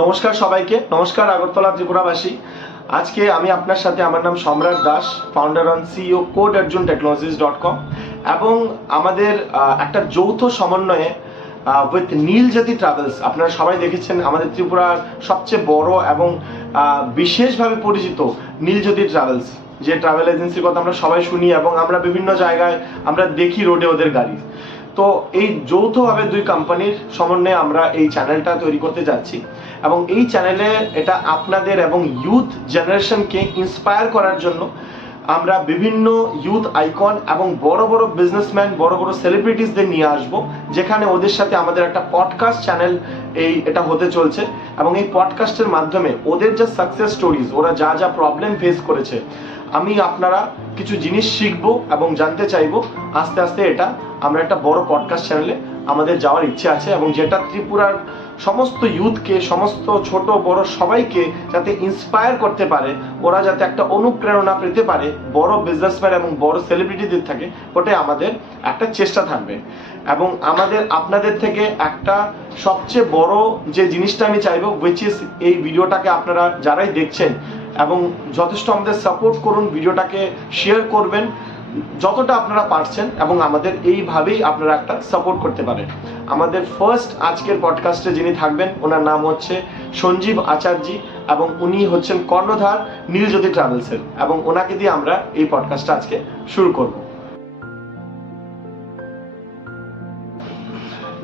নমস্কার সবাইকে, নমস্কার আগরতলা ত্রিপুরাবাসী। আজকে আমি আপনার সাথে, আমার নাম সম্রাট Das, founder on CEO codearjuntechnologies.com, এবং আমাদের একটা যৌথ সমন্বয়ে উইথ নীলজ্যোতি ট্রাভেলস। আপনারা সবাই দেখেছেন আমাদের ত্রিপুরার সবচেয়ে বড় এবং বিশেষভাবে পরিচিত নীলজ্যোতি ট্রাভেলস, যে ট্রাভেল এজেন্সির কথা আমরা সবাই শুনি এবং আমরা বিভিন্ন জায়গায় আমরা দেখি রোডে ওদের গাড়ি। তো এই যৌথভাবে দুই কোম্পানির সমন্বয়ে আমরা এই চ্যানেলটা তৈরি করতে যাচ্ছি, এবং এই চ্যানেলে এটা আপনাদের এবং ইউথ জেনারেশনকে ইন্সপায়ার করার জন্য আমরা বিভিন্ন ইউথ আইকন এবং বড় বড় বিজনেসম্যান, বড় বড় সেলিব্রিটিসদের নিয়ে আসব, যেখানে ওদের সাথে আমাদের একটা পডকাস্ট চ্যানেল এটা হতে চলছে। এবং এই পডকাস্টের মাধ্যমে ওদের যে সাকসেস স্টোরিজ, ওরা যা যা প্রবলেম ফেস করেছে, আপনারা কিছু জিনিস শিখবো এবং জানতে চাইবো। আস্তে আস্তে এটা আমরা একটা বড় পডকাস্ট চ্যানেলে আমাদের যাওয়ার ইচ্ছে আছে, এবং যেটা ত্রিপুরার সমস্ত ইউথকে, সমস্ত ছোট বড় সবাইকে যাতে ইন্সপায়ার করতে পারে, ওরা যাতে একটা অনুপ্রেরণা পেতে পারে বড় বিজনেসম্যান এবং বড় সেলিব্রিটিদের থাকে, ওটাই আমাদের একটা চেষ্টা থাকবে। এবং আপনাদের থেকে একটা সবচেয়ে বড় যে জিনিসটা আমি চাইবো, উইচ ইজ এই ভিডিওটাকে আপনারা যারাই দেখছেন এবং যথেষ্ট আমাদের সাপোর্ট করুন, ভিডিওটাকে শেয়ার করবেন যতটা আপনারা পারছেন, এবং আমাদের এইভাবেই আপনারা একটা সাপোর্ট করতে পারেন। আমাদের ফার্স্ট আজকের পডকাস্টে যিনি থাকবেন, ওনার নাম হচ্ছে সঞ্জীব আচার্যি, এবং উনি হচ্ছেন কর্ণধার নীলজ্যোতি ট্রাভেলসের, এবং ওনাকে দিয়ে আমরা এই পডকাস্টটা আজকে শুরু করব।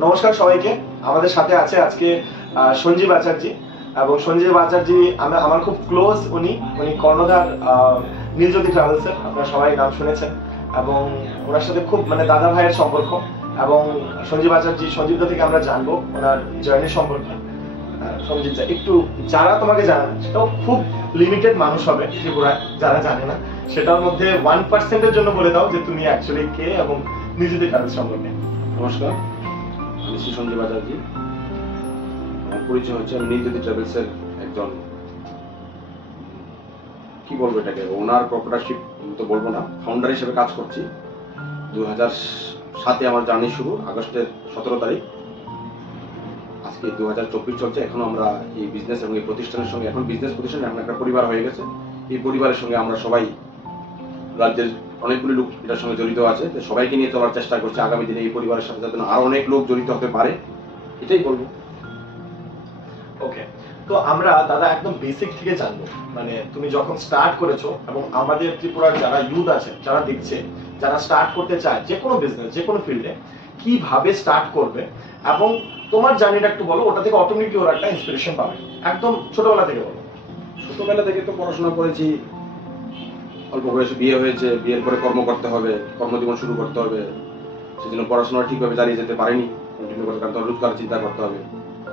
নমস্কার সবাইকে, আমাদের সাথে আছে আজকে সঞ্জীব আচার্যি, এবং সঞ্জীব আচার্যি আমার খুব ক্লোজ। উনি কর্ণধার নীলজ্যোতি ট্রাভেলসের, আপনারা সবাই নাম শুনেছেন, এবং ওনার সাথে খুব দাদা ভাইয়ের সম্পর্ক। এবং সঞ্জীবদা থেকে আমরা জানবো ওনার জার্নি সম্পর্কে। সঞ্জীবদা, একটু যারা তোমাকে জানে না, সেটাও খুব লিমিটেড মানুষ হবে ত্রিপুরায় যারা জানে না, সেটার মধ্যে 1%-এর জন্য বলে দাও যে তুমি অ্যাকচুয়ালি কে এবং নীলজ্যোতি ট্রাভেলস সম্পর্কে। নমস্কার, আমি শ্রী সঞ্জীব আচার্যি। আমার পরিচয় হচ্ছে, আমি নীলজ্যোতি ট্রাভেলসের একজন, কি বলবো এটাকে, ওনার প্রপার্টারশিপ তো বলবো না, ফাউন্ডার হিসেবে কাজ করছি। 2007-এ আমার জার্নি শুরু, আগস্টের 17 তারিখ। আজকে 2024 চলছে। এখনো আমরা এই বিজনেস এবং এই প্রতিষ্ঠানের সঙ্গে, এখন বিজনেস প্রতিষ্ঠান এখন একটা পরিবার হয়ে গেছে। এই পরিবারের সঙ্গে আমরা সবাই, রাজ্যের অনেকগুলি লোক এটার সঙ্গে জড়িত আছে, তো সবাইকে নিয়ে চলার চেষ্টা করছি। আগামী দিনে এই পরিবারের সাথে যাতে আরো অনেক লোক জড়িত হতে পারে, এটাই বলবো। ওকে, তো আমরা দাদা একদম বেসিক থেকে জানবো, তুমি যখন স্টার্ট করেছো, এবং আমাদের ত্রিপুরার যারা ইউথ আছে, যারা দেখছে, যারা স্টার্ট করতে চায় যে কোনো বিজনেস, যে কোনো ফিল্ডে, কিভাবে স্টার্ট করবে, এবং তোমার জার্নিটা একটু বলো। ওটা থেকে অটোমেটিকলি ওরা একটা ইন্সপিরেশন পাবে। একদম ছোটবেলা থেকে বলো। ছোটবেলা থেকে তো পড়াশোনা করেছি, অল্প বয়সে বিয়ে হয়েছে, বিয়ের পরে কর্ম করতে হবে, কর্মজীবন শুরু করতে হবে। সেজন্য পড়াশোনা ঠিকভাবে চালিয়ে যেতে পারিনি, কন্টিনিউ করতে, কারণ রোজগার চিন্তা করতে হবে।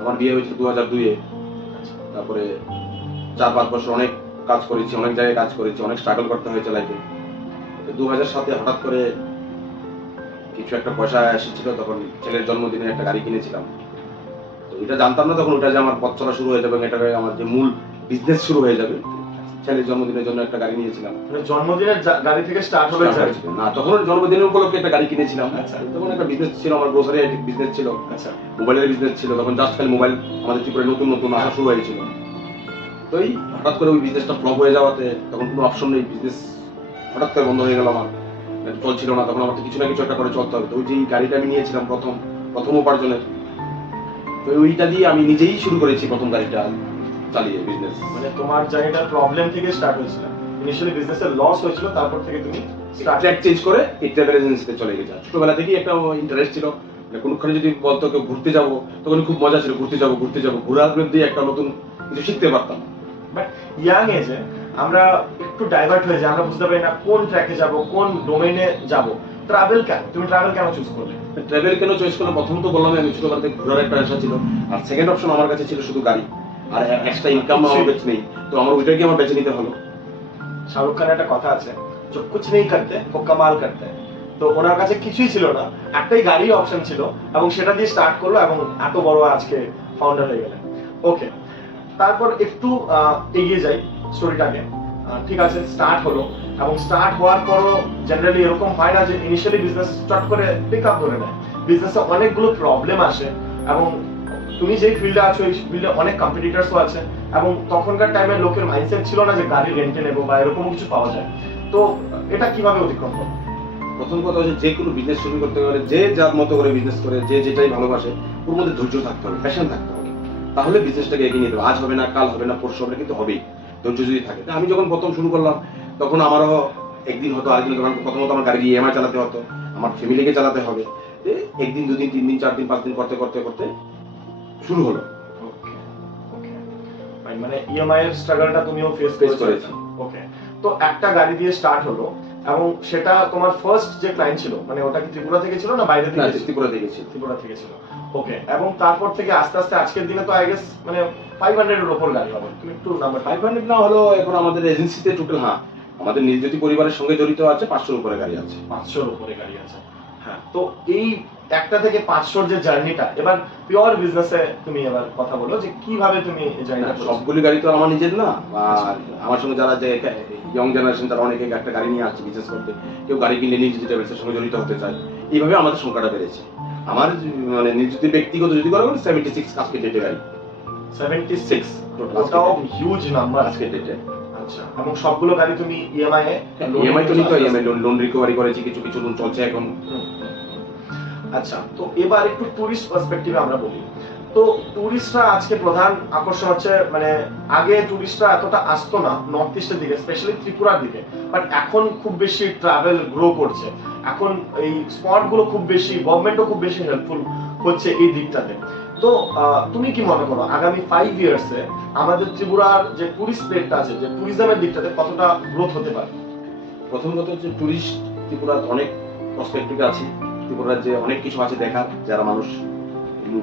আমার বিয়ে হয়েছিল 2002-এ। তারপরে 4-5 বছর অনেক কাজ করেছি, অনেক জায়গায় কাজ করেছি, অনেক স্ট্রাগল করতে হয়েছে লাইফে। 2007-এ হঠাৎ করে কিছু একটা পয়সা এসেছিল, তখন ছেলের জন্মদিনে একটা গাড়ি কিনেছিলাম। তো এটা জানতাম না তখন, ওটা যে আমার পথ চলা শুরু হয়ে যাবে, এটা আমার যে মূল বিজনেস শুরু হয়ে যাবে। ছেলের জন্মদিনের জন্য একটা গাড়ি নিয়েছিলাম। জন্মদিনের গাড়ি থেকে স্টার্ট হলো না, তখন জন্মদিনের উপলক্ষে একটা গাড়ি কিনেছিলাম। আচ্ছা, তখন একটা বিজনেস ছিল, আমার গ্রোসারি বিজনেস ছিল। আচ্ছা, মোবাইলের বিজনেস ছিল। তখন জাস্ট খালি মোবাইল আমাদের ত্রিপুরায় নতুন নতুন আসা শুরু হয়েছিল। তো এই হঠাৎ করে ওই বিজনেসটা ফ্লপ হয়ে যাওয়াতে, তখন কোনো অপশন নেই, বিজনেস হঠাৎ করে বন্ধ হয়ে গেল, আমার চলছিল না। তখন আমার কিছু না কিছু একটা করে চলতে হবে। তো ওই যে গাড়িটা আমি নিয়েছিলাম প্রথম উপার্জনের, তো ওইটা দিয়ে আমি নিজেই শুরু করেছি প্রথম গাড়িটা চালিয়ে বিজনেস। তোমার জায়গাটা প্রবলেম থেকে স্টার্ট হয়েছিল, ইনিশিয়ালি বিজনেসের লস হয়েছিল, তারপর থেকে তুমি ট্র্যাক চেঞ্জ করে এই ট্রাভেল এজেন্সিতে চলে গেছি। ছোটবেলা থেকেই একটা ইন্টারেস্ট ছিল, কোনখানে যদি বলতো কেউ ঘুরতে যাবো, তখন খুব মজা ছিল, ঘুরতে যাবো ঘোরার মধ্যে একটা নতুন কিছু শিখতে পারতাম। বাট ইয়াং এজে আমরা একটু ডাইভার্ট হয়ে যাই, আমরা বুঝতে পারি না কোন ট্র্যাকে যাব, কোন ডোমেইনে যাব। তুমি ট্রাভেল কেন চুজ করলে? ট্রাভেল কেন চয়েস করলাম, প্রথম তো বললাম আমি ছোটবেলা থেকে ঘোরার একটা আশা ছিল, আর সেকেন্ড অপশন আমার কাছে ছিল শুধু গাড়ি, আর এক্সট্রা ইনকাম আমার কাছে নেই। তো আমার ওইটাকে আমার বেছে নিতে হলো। শাহরুখ খানের একটা কথা আছে, যে কুছ নেই করতে वो कमाल करते हैं। তো ওনার কাছে কিছুই ছিল না, একটাই গাড়ি অপশন ছিল, এবং সেটা দিয়ে স্টার্ট করলো, এবং এত বড় আজকে ফাউন্ডার হয়ে গেলেন। ওকে, তারপর একটু এগিয়ে যাই স্টোরিটাকে। ঠিক আছে, স্টার্ট হলো, এবং স্টার্ট হওয়ার পরও জেনারেলি এরকম হয় না যে ইনিশিয়ালি বিজনেস স্টার্ট করে পিক আপ ধরে নেয়। বিজনেসে অনেকগুলো প্রবলেম আসে, এবং তুমি যেই ফিল্ডে আছো এই ফিল্ডে অনেক কম্পিটিটরসও আছে, এবং তখনকার টাইমে লোকের মাইন্ডসেট ছিল না যে গাড়ি রেন্টে নেবো বা এরকম কিছু পাওয়া যায়। তো এটা কিভাবে অতিক্রম করো? প্রথম কথা হচ্ছে যে কোনো বিজনেস শুরু করতে গেলে যে যার মতো করে বিজনেস করে, যে যেটাই ভালোবাসে, ওর মধ্যে ধৈর্য থাকতে হবে, প্যাশন থাকতে হবে, তাহলে বিজনেসটাকে এগিয়ে নিতে হবে। আজ হবে না, কাল হবে না, পরশু হবে না, কিন্তু হবেই ধৈর্য যদি থাকে। তা আমি যখন প্রথম শুরু করলাম তখন আমারও একদিন হতো, আরেকদিন হতো, কারণ প্রথমত আমার গাড়ি ইএমআই চালাতে হতো, আমার ফ্যামিলিকে চালাতে হবে। একদিন, দুদিন, 3 দিন, 4 দিন, 5 দিন করতে করতে করতে শুরু হলো। ওকে, ওকে, মানে ইএমআই এর স্ট্রাগলটা তুমিও ফেস করেছি। ওকে, তো একটা গাড়ি দিয়ে স্টার্ট হলো, এবং সেটা তোমার ফার্স্ট যে ক্লায়েন্ট ছিল, মানে ওটা কি ত্রিপুরা থেকে ছিল না বাইরে থেকে? ত্রিপুরা থেকে ছিল। ত্রিপুরা থেকে ছিল। ওকে, এবং তারপর থেকে আস্তে আস্তে আজকের দিনে তো আই গেস মানে 500 এর উপর গাড়ি হবে। তুমি একটু নাম্বার 500 না হলো এখন আমাদের এজেন্সিতে টোটাল, হ্যাঁ, আমাদের নির্যাতি পরিবারের সঙ্গে জড়িত আছে 500 উপরে গাড়ি আছে। 500 এর উপরে গাড়ি আছে। হ্যাঁ, তো এই একটা থেকে 500 যে জার্নিটা, এবার পিওর বিজনেসে তুমি এবার কথা বলো যে কিভাবে তুমি এই জার্নিটা করছো। সবগুলি গাড়ি তো আমার নিজের না, আর আমার সঙ্গে যারা যে ইয়ং জেনারেশন তারা অনেকে একটা গাড়ি নিয়ে আসছে বিজনেস করতে, কেউ গাড়ি কিনে নির্যাতি ট্রাভেলসের সঙ্গে জড়িত হতে চায়। এইভাবে আমাদের সংখ্যাটা বেড়েছে। আমার মানে নির্যাতি ব্যক্তিগত যদি করা হয় 76 আজকে ডেটে গাড়ি। 76 টোটাল ওটাও হিউজ নাম্বার আজকে ডেটে। আচ্ছা, এবং সবগুলো গাড়ি তুমি ইএমআই ইএমআই তো নিতে হয়, ইএমআই লোন রিকভারি করেছি, কিছু কিছু লোন চলছে এখন। আচ্ছা, তো এবার একটু টুরিস্ট পার্সপেক্টিভে আমরা বলি। তো টুরিস্টরা আজকে প্রধান আকর্ষণ হচ্ছে, মানে আগে টুরিস্টরা এতটা আসতো না নর্থ ইস্টের দিকে, স্পেশালি ত্রিপুরার দিকে, বাট এখন খুব বেশি ট্রাভেল গ্রো করছে। এখন এই স্পট গুলো খুব বেশি, গভর্নমেন্টও খুব বেশি হেল্পফুল হচ্ছে এই দিকটাতে। তো তুমি কি মনে করো আগামী 5 ইয়ার্সে আমাদের ত্রিপুরার যে টুরিস্ট প্লেটটা আছে, যে ট্যুরিজমের দিকটাতে কতটা গ্রোথ হতে পারে? প্রথম কথা হচ্ছে টুরিস্ট ত্রিপুরার অনেক প্রসপেক্টিভে আছে। ত্রিপুরার যে অনেক কিছু আছে দেখার, যারা মানুষ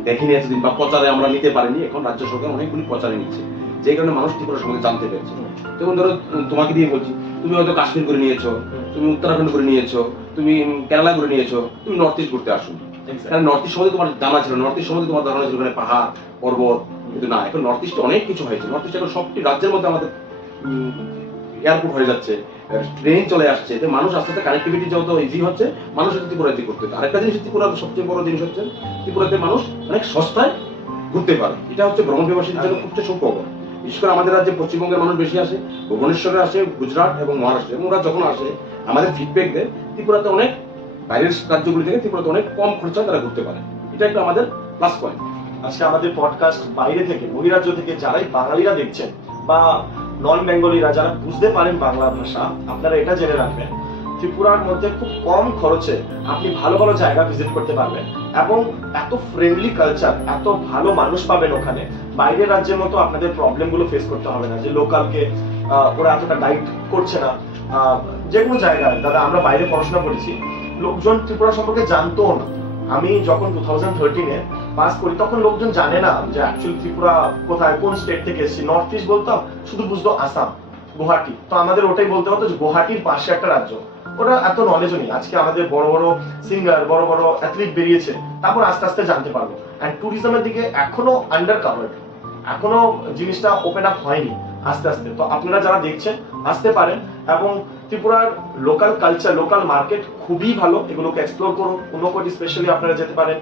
দেখেনি এতদিন বা প্রচারে আমরা নিতে পারিনি, এখন রাজ্য সরকার অনেকগুলি প্রচারে নিচ্ছে, যে কারণে মানুষ ত্রিপুরা সম্বন্ধে জানতে পেরেছে। যেমন ধরো তোমাকে দিয়ে বলছি, তুমি হয়তো কাশ্মীর করে নিয়েছো, তুমি উত্তরাখণ্ড করে নিয়েছো, তুমি কেরালা করে নিয়েছো, তুমি নর্থ ইস্ট ঘুরতে আসো। কারণ নর্থ ইস্ট সম্বন্ধে তোমার জানা ছিল, নর্থ ইস্ট সম্বন্ধে তোমার ধারণা ছিল ওখানে পাহাড় পর্বত, কিন্তু না, এখন নর্থ ইস্টে অনেক কিছু হয়েছে। নর্থ ইস্ট এখন সবটি রাজ্যের মধ্যে আমাদের এয়ারপোর্ট হয়ে যাচ্ছে, ট্রেন চলে আসছে, মানুষ আস্তে আস্তে কানেক্টিভিটি যত ইজি হচ্ছে, মানুষ হচ্ছে ত্রিপুরা ইজি করতে। আরেকটা জিনিস ত্রিপুরার সবচেয়ে বড় জিনিস হচ্ছে ত্রিপুরাতে মানুষ অনেক সস্তায় ঘুরতে পারে। এটা হচ্ছে ভ্রমণ পিপাসীদের জন্য সবচেয়ে সুখবর। বিশেষ করে আমাদের রাজ্যে পশ্চিমবঙ্গের মানুষ বেশি আসে, ভুবনেশ্বরে আসে, গুজরাট এবং মহারাষ্ট্রে, এবং ওরা যখন আসে আমাদের ফিডব্যাক দেয় ত্রিপুরাতে অনেক, বাইরের রাজ্যগুলি থেকে ত্রিপুরাতে অনেক কম খরচায় তারা ঘুরতে পারে। এটা একটা আমাদের প্লাস পয়েন্ট। আজকে আমাদের পডকাস্ট বাইরে থেকে, বহিরাজ্য থেকে যারাই বাঙালিরা দেখছেন বা নন বেঙ্গলিরা যারা বুঝতে পারেন বাংলা ভাষা, আপনারা এটা জেনে রাখবেন ত্রিপুরার মধ্যে খুব কম খরচে আপনি ভালো ভালো জায়গা ভিজিট করতে পারবেন, এবং এত ফ্রেন্ডলি কালচার, এত ভালো মানুষ পাবেন ওখানে। বাইরের রাজ্যের মতো আপনাদের প্রবলেম গুলো ফেস করতে হবে না, যে লোকালকে ওরা এতটা গাইড করছে না। যে কোনো জায়গায় দাদা, আমরা বাইরে পড়াশোনা করেছি, লোকজন ত্রিপুরা সম্পর্কে জানতো না। আমি যখন 2013-এ পাস করি তখন লোকজন জানে না যে অ্যাকচুয়ালি ত্রিপুরা কোথায়, কোন স্টেট থেকে এসেছি। নর্থ ইস্ট বলতাম, শুধু বুঝতো আসাম, গুয়াহাটি। তো আমাদের ওটাই বলতে হতো যে গুয়াহাটির পাশে একটা রাজ্য, ওটা এত নলেজও নেই। আজকে আমাদের বড় বড় সিঙ্গার, বড় বড় অ্যাথলিট বেরিয়েছে, তারপর আস্তে আস্তে জানতে পারবো। অ্যান্ড ট্যুরিজমের দিকে এখনো আন্ডার কাভার্ড, এখনো জিনিসটা ওপেন আপ হয়নি আস্তে আস্তে। তো আপনারা যারা দেখছেন আসতে পারেন, এবং ত্রিপুরার লোকাল কালচার, লোকাল মার্কেট খুবই ভালো, এগুলোকে এক্সপ্লোর করুন। ঊনকোটি স্পেশালি আপনারা যেতে পারেন,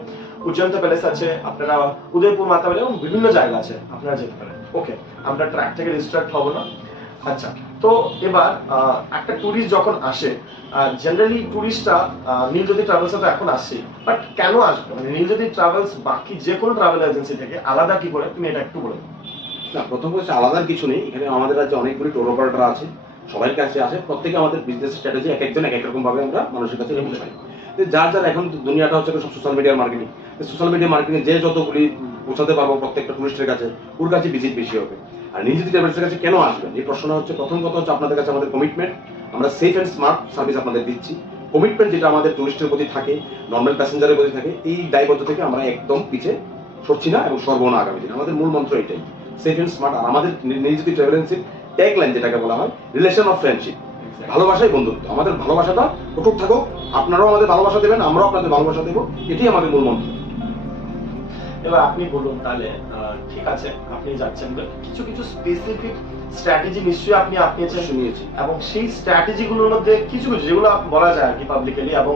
উজ্জয়ন্ত প্যালেস আছে, আপনারা উদয়পুর মাতা বাড়ি, এবং বিভিন্ন জায়গা আছে, আপনারা যেতে পারেন। ওকে, আমরা ট্র্যাক থেকে ডিস্ট্রাক্ট হব না। আচ্ছা, তো এবার একটা ট্যুরিস্ট যখন আসে, জেনারেলি ট্যুরিস্টরা নীলজ্যোতি ট্রাভেলসে তো এখন আসছে, বাট কেন আসবে? মানে নীলজ্যোতি ট্রাভেলস বাকি যে কোনো ট্রাভেল এজেন্সি থেকে আলাদা কি করে, তুমি এটা একটু বলে দাও। না, প্রথম হচ্ছে আলাদার কিছু নেই। এখানে আমাদের রাজ্যে অনেকগুলি ট্যুর অপারেটর আছে, সবার কাছে আসে। প্রত্যেকে আমাদের বিজনেস স্ট্র্যাটেজি এক একজন এক এক রকম ভাবে আমরা মানুষের কাছে পৌঁছাই। যার যার এখন দুনিয়াটা হচ্ছে সব সোশ্যাল মিডিয়ার মার্কেটিং। সোশ্যাল মিডিয়া মার্কেটিং যে যতগুলি পৌঁছাতে পারবো প্রত্যেকটা টুরিস্টের কাছে, ওর কাছে ভিজিট বেশি হবে। আর নীলজ্যোতি ট্রাভেলসের কাছে কেন আসবেন, এই প্রশ্নটা হচ্ছে, প্রথম কথা হচ্ছে আপনাদের কাছে আমাদের কমিটমেন্ট। আমরা সেফ অ্যান্ড স্মার্ট সার্ভিস আপনাদের দিচ্ছি। কমিটমেন্ট যেটা আমাদের টুরিস্টের প্রতি থাকে, নর্মাল প্যাসেঞ্জারের প্রতি থাকে, এই দায়বদ্ধ থেকে আমরা একদম পিছিয়ে সরছি না, এবং সরবো না আগামী দিন। আমাদের মূল মন্ত্র এটাই, সেফ অ্যান্ড স্মার্ট। আর আমাদের নীলজ্যোতি ট্রাভেল এজেন্সির ট্যাগলাইন যেটাকে বলা হয় রিলেশন অফ ফ্রেন্ডশিপ, ভালোবাসাই বন্ধুত্ব। আমাদের ভালোবাসাটা অটুট থাকুক, আপনারাও আমাদের ভালোবাসা দেবেন, আমরাও আপনাদের ভালোবাসা দেবো, এটাই আমাদের মূল মন্ত্র। এবার আপনি বলুন তাহলে, ঠিক আছে আপনি যাচ্ছেন, কিছু কিছু স্পেসিফিক স্ট্র্যাটেজি নিশ্চয়ই আপনি আপনিয়েছেন, শুনিয়েছি, এবং সেই স্ট্র্যাটেজি গুলোর মধ্যে কিছু কিছু যেগুলো বলা যায় আর কি পাবলিকলি, এবং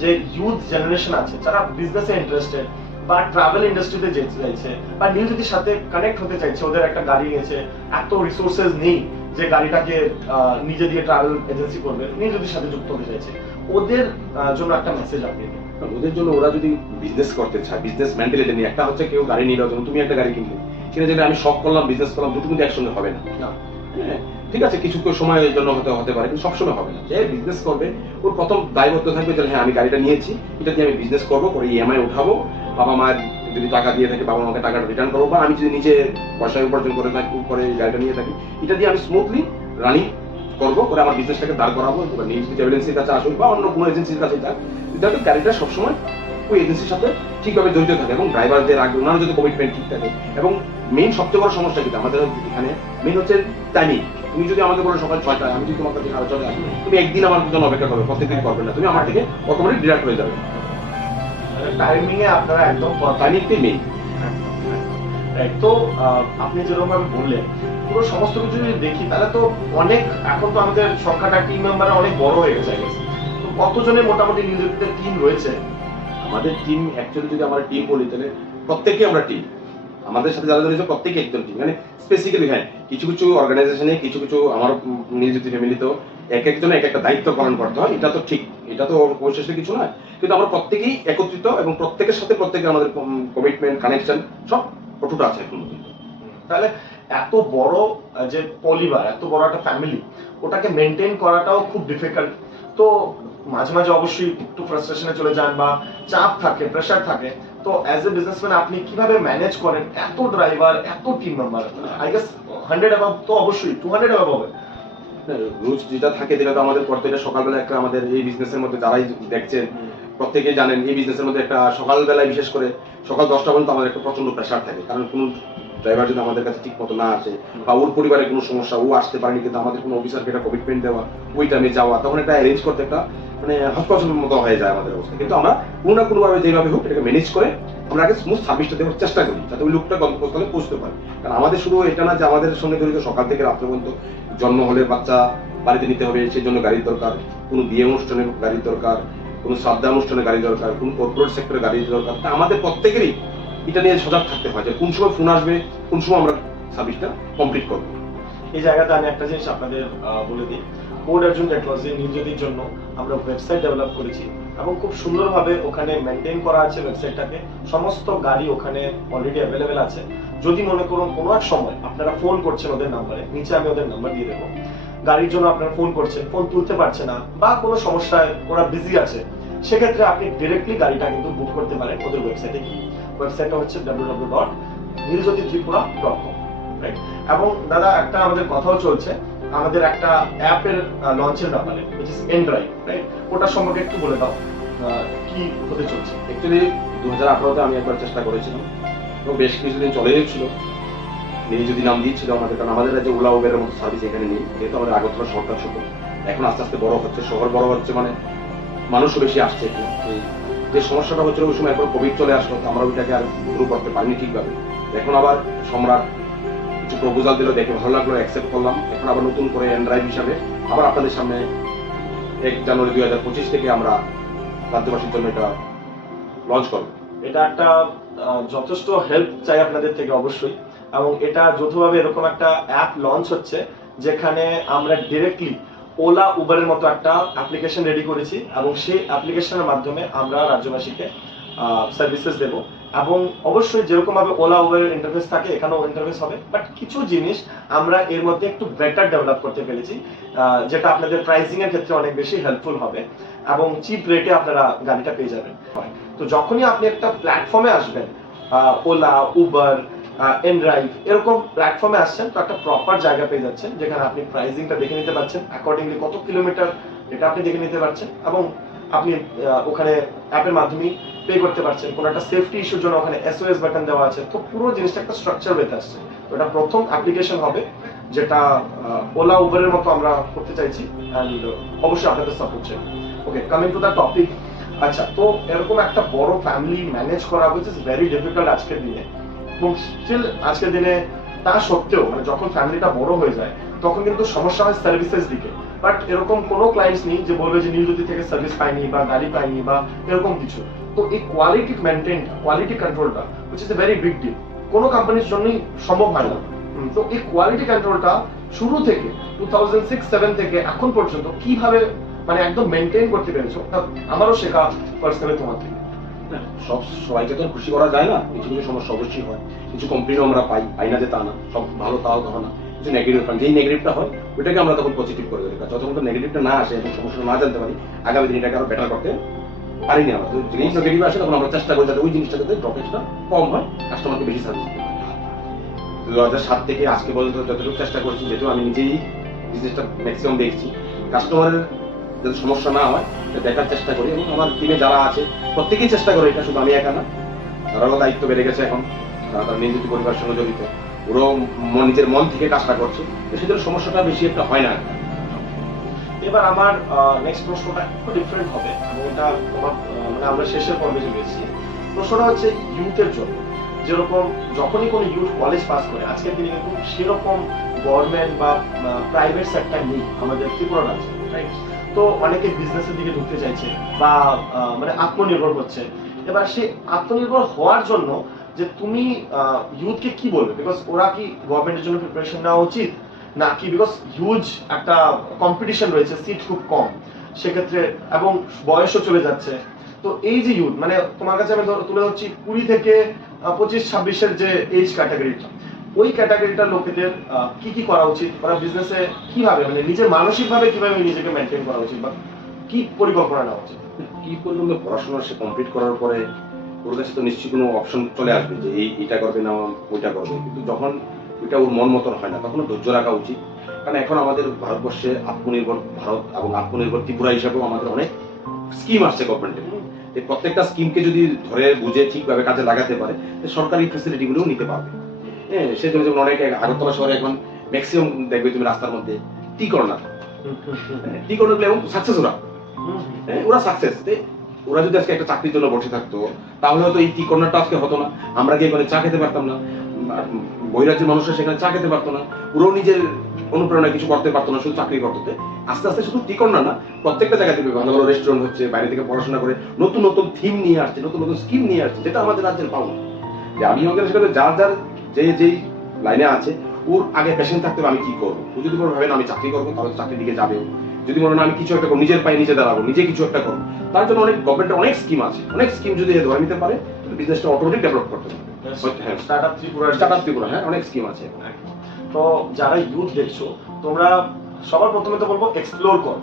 যে ইউথ জেনারেশন আছে যারা বিজনেসে ইন্টারেস্টেড বা ট্রাভেল ইন্ডাস্ট্রিতে যেতে চাইছে বা নীল জ্যোতির সাথে কানেক্ট হতে চাইছে, ওদের একটা গাড়ি নিয়েছে, এত রিসোর্সেস নেই যে গাড়িটাকে নিজে দিয়ে ট্রাভেল এজেন্সি করবে, নীল জ্যোতির সাথে যুক্ত হতে চাইছে, ওদের জন্য একটা মেসেজ আপনি দিন। ওদের জন্য ওরা যদি বিজনেস করতে চায়, বিজনেস মেন্টালিটি নিয়ে, একটা হচ্ছে কেউ গাড়ি নিল, যেমন তুমি একটা গাড়ি কিনলে, সেটা যেটা আমি শখ করলাম, বিজনেস করলাম, দুটো কিন্তু একসঙ্গে হবে না। হ্যাঁ, ঠিক আছে, কিছু সময়ের জন্য হতে পারে, কিন্তু সবসময় হবে না। যে বিজনেস করবে ওর প্রথম দায়বদ্ধ থাকবে যে হ্যাঁ আমি গাড়িটা নিয়েছি, এটা দিয়ে আমি বিজনেস করবো, করে ইএমআই উঠাবো, বাবা মায়ের যদি টাকা দিয়ে থাকে বাবা মাকে টাকাটা রিটার্ন করবো, বা আমি যদি নিজে পয়সা উপার্জন করে থাকি, করে গাড়িটা নিয়ে থাকি, এটা দিয়ে আমি স্মুথলি রানিং করবো, করে আমার বিজনেসটাকে দাঁড় করাবো। নিউজ এজেন্সির কাছে আসুক বা অন্য কোনো এজেন্সির কাছে যাক, যাতে গাড়িটা সবসময় ওই এজেন্সির সাথে ঠিকভাবে জড়িত থাকে এবং ড্রাইভারদের আগে ওনারও যদি কমিটমেন্ট ঠিক থাকে। এবং মেইন সবচেয়ে বড় সমস্যা যেটা আমাদের এখানে মেইন হচ্ছে টাইমিং। তুমি যদি আমাকে বলো সকাল 6টায়, আমি যদি তোমার কাছে 6:30 আসি, তুমি একদিন আমার জন্য অপেক্ষা করবে, প্রত্যেকদিন করবে না, তুমি আমার থেকে অটোমেটিক ডিরেক্ট হয়ে যাবে। টাইমিং এ আপনারা একদম টাইমিংটাই মেইন। তো আপনি যেরকম ভাবে বললেন, পুরো সমস্ত কিছু যদি দেখি তাহলে তো অনেক, এখন তো আমাদের সংখ্যাটা টিম মেম্বার অনেক বড় হয়ে গেছে। তো কতজনের মোটামুটি নিউজের টিম রয়েছে? আমাদের টিম অ্যাকচুয়ালি যদি আমরা টিম বলি তাহলে প্রত্যেকেই আমরা টিম, আমাদের সাথে যারা রয়েছে প্রত্যেকে একজন টিম। মানে স্পেসিক্যালি হ্যাঁ, কিছু কিছু অর্গানাইজেশনে কিছু কিছু আমার নিয়োজিত ফ্যামিলিতেও এক একজনের এক একটা দায়িত্ব পালন করতে হয়, এটা তো ঠিক, এটা তো অবশেষে কিছু নয়, কিন্তু আমরা প্রত্যেকেই একত্রিত এবং প্রত্যেকের সাথে প্রত্যেকে আমাদের কমিটমেন্ট কানেকশন সব অটুট আছে এখন পর্যন্ত। তাহলে এত বড় যে পরিবার, এত বড় একটা ফ্যামিলি, ওটাকে মেনটেন করাটাও খুব ডিফিকাল্ট। তো মাঝে মাঝে অবশ্যই একটু ফ্রাস্ট্রেশনে চলে যান বা চাপ থাকে, প্রেশার থাকে। তো অ্যাজ এ বিজনেসম্যান আপনি কিভাবে ম্যানেজ করেন এত ড্রাইভার, এত team member? I guess 100 above তো অবশ্যই, 200 অ্যাবাভ হবে। রুলস যেটা থাকে যেটা তো আমাদের প্রত্যেকটা সকালবেলা একটা, আমাদের এই বিজনেসের মধ্যে যারাই দেখছেন প্রত্যেকেই জানেন, এই বিজনেসের মধ্যে একটা সকালবেলায় বিশেষ করে সকাল 10টা পর্যন্ত আমাদের একটা প্রচন্ড প্রেশার থাকে। কারণ কোনো ড্রাইভার যদি আমাদের কাছে ঠিক মতো না আসে বা ওর পরিবারের কোনো সমস্যা, ও আসতে পারেনি, কিন্তু আমাদের কোনো অফিসারকে একটা কমিটমেন্ট দেওয়া, ওই টাইমে যাওয়া, তখন একটা অ্যারেঞ্জ করতে একটা মানে হসপিটালের মতো হয়ে যায় আমাদের অবস্থা। কিন্তু আমরা কোনো না কোনোভাবে যেভাবে হোক এটাকে ম্যানেজ করে আমরা আগে স্মুথ সার্ভিসটা দেওয়ার চেষ্টা করি, যাতে ওই লোকটা গন্তব্যস্থলে পৌঁছতে পারে। কারণ আমাদের শুধু এটা না যে আমাদের সঙ্গে জড়িত সকাল থেকে রাত্রে পর্যন্ত, জন্ম হলে বাচ্চা বাড়িতে নিতে হবে সেই জন্য গাড়ির দরকার, কোনো বিয়ে অনুষ্ঠানে গাড়ির দরকার, কোনো শ্রাদ্ধা অনুষ্ঠানে গাড়ি দরকার, কোনো কর্পোরেট সেক্টরে গাড়ির দরকার। তা আমাদের প্রত্যেকেরই এটা নিয়ে সজাগ থাকতে হয় যে কোন সময় ফোন আসবে, কোন সময় আমরা সার্ভিসটা কমপ্লিট করবো। এই জায়গাতে আমি একটা জিনিস আপনাদের বলে দিই, কোড অর্জুন টেকনোলজি নিউজের জন্য আমরা ওয়েবসাইট ডেভেলপ করেছি এবং খুব সুন্দরভাবে ওখানে মেনটেন করা আছে ওয়েবসাইটটাকে। সমস্ত গাড়ি ওখানে অলরেডি অ্যাভেলেবেল আছে। যদি মনে করুন কোনো এক সময় আপনারা ফোন করছেন ওদের নাম্বারে, নিচে আমি ওদের নাম্বার দিয়ে দেবো, গাড়ির জন্য আপনারা ফোন করছেন, ফোন তুলতে পারছে না বা কোনো সমস্যায় ওরা বিজি আছে, সেক্ষেত্রে আপনি ডিরেক্টলি গাড়িটা কিন্তু বুক করতে পারেন ওদের ওয়েবসাইটে গিয়ে। ওয়েবসাইটটা হচ্ছে www.niljyothitripura.com, রাইট? এবং দাদা একটা আমাদের কথাও চলছে আমাদের একটা অ্যাপের লঞ্চের ব্যাপারে, which is N-Drive, রাইট? ওটা সম্পর্কে একটু বলে দাও কি হতে চলছে। অ্যাকচুয়ালি 2018-তে আমি একবার চেষ্টা করেছিলাম এবং বেশ কিছুদিন চলে গেছিল, নিয়ে যদি নাম দিয়েছিল আমাদের, কারণ আমাদের রাজ্যে ওলা উবেরের মতো সার্ভিস এখানে নেই, যেহেতু আমাদের আগরতলা শহরটা ছোট, এখন আস্তে আস্তে বড় হচ্ছে, শহর বড় হচ্ছে, মানে মানুষও বেশি আসছে। এই যে সমস্যাটা হচ্ছিল ওই সময়, এখন কোভিড চলে আসলো, তো আমরা ওইটাকে আর শুরু করতে পারিনি ঠিকভাবে। এখন আবার সম্রাট কিছু প্রপোজাল দিল, দেখে ভালো লাগলো, অ্যাকসেপ্ট করলাম। এখন আবার নতুন করে N-Drive হিসাবে আবার আপনাদের সামনে 1 জানুয়ারি 2025 থেকে আমরা রাজ্যবাসীর জন্য এটা লঞ্চ করবো। এটা একটা যথেষ্ট হেল্প চাই আপনাদের থেকে অবশ্যই, এবং এটা যৌথভাবে এরকম একটা অ্যাপ লঞ্চ হচ্ছে যেখানে আমরা ডিরেক্টলি ওলা উবারের মতো একটা অ্যাপ্লিকেশন রেডি করেছি এবং সেই অ্যাপ্লিকেশনের মাধ্যমে আমরা রাজ্যবাসীকে সার্ভিসেস দেব। এবং অবশ্যই যেরকম ভাবে ওলা উবারের ইন্টারফেস থাকে এখানেও ইন্টারফেস হবে, বাট কিছু জিনিস আমরা এর মধ্যে একটু বেটার ডেভেলপ করতে পেরেছি, যেটা আপনাদের প্রাইসিং এর ক্ষেত্রে অনেক বেশি হেল্পফুল হবে এবং চিপ রেটে আপনারা গাড়িটা পেয়ে যাবেন। তো যখনই আপনি একটা প্ল্যাটফর্মে আসবেন, ওলা, উবার, N-Drive এরকম প্ল্যাটফর্মে আসছেন, তো একটা প্রপার জায়গা পেয়ে যাচ্ছেন যেখানে আপনি প্রাইসিংটা দেখে নিতে পারছেন, অ্যাকর্ডিংলি কত কিলোমিটার এটা আপনি দেখে নিতে পারছেন, এবং আপনি ওখানে অ্যাপের মাধ্যমে পে করতে পারছেন। কোনো একটা সেফটি ইস্যুর জন্য ওখানে SOS বাটন দেওয়া আছে। তো পুরো জিনিসটা একটা স্ট্রাকচার হয়ে আসছে। তো এটা প্রথম অ্যাপ্লিকেশন হবে যেটা ওলা উবারের মতো আমরা করতে চাইছি, অ্যান্ড অবশ্যই আপনাদের সাপোর্ট চাই। ওকে, কামিং টু দ্য টপিক। আচ্ছা, তো এরকম একটা বড় ফ্যামিলি ম্যানেজ করা উইচ ইজ ভেরি ডিফিকাল্ট আজকের দিনে, এবং স্টিল আজকের দিনে তা সত্ত্বেও মানে যখন ফ্যামিলিটা বড় হয়ে যায় তখন কিন্তু সমস্যা হয় সার্ভিসেস দিকে। বাট এরকম কোনো ক্লায়েন্টস নেই যে বলবে যে নীল জ্যোতি থেকে সার্ভিস পাইনি বা গাড়ি পাইনি বা এরকম কিছু। তো এই কোয়ালিটি মেনটেন, কোয়ালিটি কন্ট্রোলটা which is a very big deal, কোনো কোম্পানির জন্যই সম্ভব হয় না। তো এই কোয়ালিটি কন্ট্রোলটা শুরু থেকে 2006-7 থেকে এখন পর্যন্ত কিভাবে মানে একদম মেনটেন করতে পেরেছো, আমারও শেখা পার্সোনালি তোমার থেকে। সবাইকে তো খুশি করা যায় না, কিছু কিছু সমস্যা অবশ্যই হয়, কিছু কমপ্লেনও আমরা পাই না যে তা না, সব ভালো তাও ধরো না, কিছু নেগেটিভ পাই, যেই নেগেটিভটা হয় ওইটাকে আমরা তখন পজিটিভ করে দিই। যতক্ষণ নেগেটিভটা না আসে এবং সমস্যাটা না জানতে পারি, আগামী দিন এটাকে আরো বেটার করতে পারিনি আমরা। তো যেই নেগেটিভ আসে তখন আমরা চেষ্টা করি যাতে ওই জিনিসটা যাতে ড্রপেজটা কম হয়, কাস্টমারকে বেশি সার্ভিস দিতে পারি। 2007 থেকে আজকে পর্যন্ত যতটুকু চেষ্টা করছি, যেহেতু আমি নিজেই বিজনেসটা ম্যাক্সিমাম দেখছি, কাস্টমারের যাতে সমস্যা না হয় দেখার চেষ্টা করি, এবং আমার টিমে যারা আছে প্রত্যেকেই চেষ্টা করে, এটা শুধু আমি একা না, তারাও দায়িত্ব বেড়ে গেছে এখন, তারা তার নিজ পরিবারের সঙ্গে জড়িত, ওরাও নিজের মন থেকে কাজটা করছে, তো সেজন্য সমস্যাটা বেশি একটা হয় না। এবার আমার নেক্সট প্রশ্নটা একটু ডিফারেন্ট হবে, এবং এটা তোমার মানে আমরা শেষের পর্বে চলে এসেছি। প্রশ্নটা হচ্ছে ইউথের জন্য, যেরকম যখনই কোনো ইউথ কলেজ পাস করে, আজকের দিনে কিন্তু সেরকম গভর্নমেন্ট বা প্রাইভেট সেক্টর নেই আমাদের ত্রিপুরা রাজ্যে, রাইট? তো অনেকে বিজনেসের দিকে ঢুকতে চাইছে বা মানে আত্মনির্ভর হচ্ছে। এবার সে আত্মনির্ভর হওয়ার জন্য যে তুমি ইউথকে কি বলবে, বিকজ ওরা কি গভর্নমেন্টের জন্য প্রিপারেশন নেওয়া উচিত নাকি, বিকজ হিউজ একটা কম্পিটিশন রয়েছে, সিট খুব কম সেক্ষেত্রে, এবং বয়সও চলে যাচ্ছে। তো এই যে ইউথ মানে তোমার কাছে আমি তুলে ধরছি 20 থেকে 25-26-এর যে এজ ক্যাটাগরিটা, ওই ক্যাটাগরিটার লোকেদের কি কি করা উচিত, ওরা বিজনেসে কিভাবে মানে নিজের মানসিকভাবে কিভাবে নিজেকে মেনটেন করা উচিত বা কি পরিকল্পনা নেওয়া উচিত? কি পর্যন্ত পড়াশোনা সে কমপ্লিট করার পরে ওর কাছে তো নিশ্চয়ই কোনো অপশন চলে আসবে যে এইটা করবে না ওইটা করবে, কিন্তু যখন ওইটা ওর মন মতন হয় না তখন ধৈর্য রাখা উচিত। কারণ এখন আমাদের ভারতবর্ষে আত্মনির্ভর ভারত এবং আত্মনির্ভর ত্রিপুরা হিসাবেও আমাদের অনেক স্কিম আসছে গভর্নমেন্টের, এই প্রত্যেকটা স্কিমকে যদি ধরে বুঝে ঠিকভাবে কাজে লাগাতে পারে, সরকারি ফেসিলিটিগুলোও নিতে পারবে। হ্যাঁ, সেজন্য যেমন অনেক আগরতলা শহরে এখন ম্যাক্সিমাম দেখবে তুমি রাস্তার মধ্যে টি কর্নার, টি কর্নার এবং সাকসেস ওরা সাকসেস। ওরা যদি আজকে একটা চাকরির জন্য বসে থাকতো তাহলে হয়তো এই টি কর্নারটা আজকে হতো না, আমরা গিয়ে চা খেতে পারতাম না, বহিরাজ্যের মানুষরা সেখানে চা খেতে পারতো না, ওরাও নিজের অনুপ্রেরণা কিছু করতে পারতো না, শুধু চাকরি করতে। আস্তে আস্তে শুধু টি কর্নার না, প্রত্যেকটা জায়গায় দেখবে ভালো ভালো রেস্টুরেন্ট হচ্ছে, বাইরে থেকে পড়াশোনা করে নতুন নতুন থিম নিয়ে আসছে, নতুন নতুন স্কিম নিয়ে আসছে, যেটা আমাদের রাজ্যের পাওনা। যে আমি আমাদের সাথে যার যার যেই লাইনে আছে ওর আগে প্যাশন থাকতে হবে আমি কি করবো। ও যদি কোনো ভাবেন আমি চাকরি করবো তাহলে চাকরির দিকে যাবে, যদি মনে হয় আমি কিছু একটা করবো, নিজের পায়ে নিজে দাঁড়াবো, নিজে কিছু একটা করবো, তার জন্য অনেক গভর্নমেন্টের অনেক স্কিম আছে, অনেক স্কিম যদি ধরে নিতে পারে বিজনেসটা অটোমেটিক ডেভেলপ করতে পারে। হ্যাঁ, স্টার্টআপ ত্রিপুরা, হ্যাঁ অনেক স্কিম আছে। তো যারা ইউথ দেখছো, তোমরা সবার প্রথমে তো বলবো এক্সপ্লোর করো,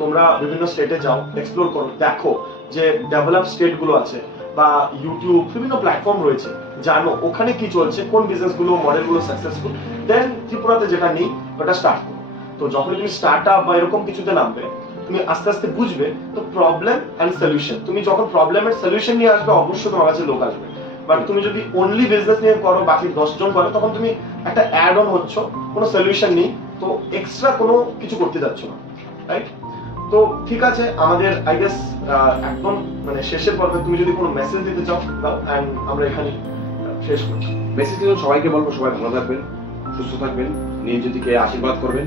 তোমরা বিভিন্ন স্টেটে যাও, এক্সপ্লোর করো, দেখো যে ডেভেলপ স্টেট গুলো আছে বা ইউটিউব বিভিন্ন প্ল্যাটফর্ম রয়েছে, জানো ওখানে কি চলছে, কোন বিজনেস গুলো মডেল গুলো সাকসেসফুল, দেন ত্রিপুরাতে যেটা নেই ওটা স্টার্ট করো। তো যখন তুমি স্টার্টআপ বা এরকম কিছুতে নামবে, তুমি আস্তে আস্তে বুঝবে তো প্রবলেম এন্ড সলিউশন, তুমি যখন প্রবলেমের সলিউশন নিয়ে আসবে অবশ্যই তোমার কাছে লোক আসবে। বাট তুমি যদি অনলি বিজনেস নিয়ে করো, বাকি 10 জন করে, তখন তুমি একটা অ্যাড অন হচ্ছ, কোনো সলিউশন নেই, তো এক্সট্রা কোনো কিছু করতে যাচ্ছ না, রাইট? তো ঠিক আছে, আমাদের আই গেস একদম মানে শেষের পর্বে তুমি যদি কোনো মেসেজ দিতে চাও দাও, এন্ড আমরা এখানে শেষ করছি। মেসেজ দিলে সবাইকে বলবো সবাই ভালো থাকবেন, সুস্থ থাকবেন, নিজেকে আশীর্বাদ করবেন,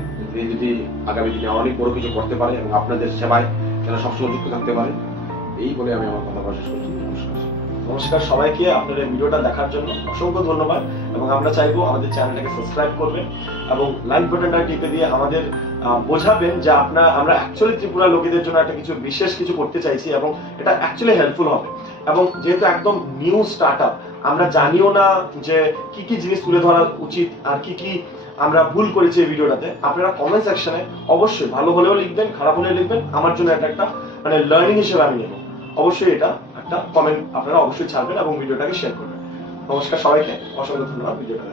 যদি আগামী দিনে অনেক বড় কিছু করতে পারে এবং আপনাদের সেবায় যেন সবসময় যুক্ত থাকতে পারে, এই বলে আমি আমার কথা শেষ করছি। নমস্কার সবাইকে, আপনাদের ভিডিওটা দেখার জন্য অসংখ্য ধন্যবাদ, এবং আমরা চাইবো আমাদের চ্যানেলটাকে সাবস্ক্রাইব করবেন এবং লাইক বাটনটা টিপে দিয়ে আমাদের বোঝাবেন যে আমরা অ্যাকচুয়ালি ত্রিপুরা লোকেদের জন্য একটা কিছু বিশেষ কিছু করতে চাইছি এবং এটা অ্যাকচুয়ালি হেল্পফুল হবে। এবং যেহেতু একদম নিউ স্টার্টআপ, আমরা জানিও না যে কি কি জিনিস তুলে ধরা উচিত আর কি কি আমরা ভুল করেছি এই ভিডিওটাতে, আপনারা কমেন্ট সেকশনে অবশ্যই ভালো হলেও লিখবেন, খারাপ হলেও লিখবেন, আমার জন্য এটা একটা মানে লার্নিং হিসেবে আমি নেব। অবশ্যই এটা একটা কমেন্ট আপনারা অবশ্যই ছাড়বেন এবং ভিডিওটাকে শেয়ার করবেন। নমস্কার সবাইকে, অসংখ্য ধন্যবাদ ভিডিওটা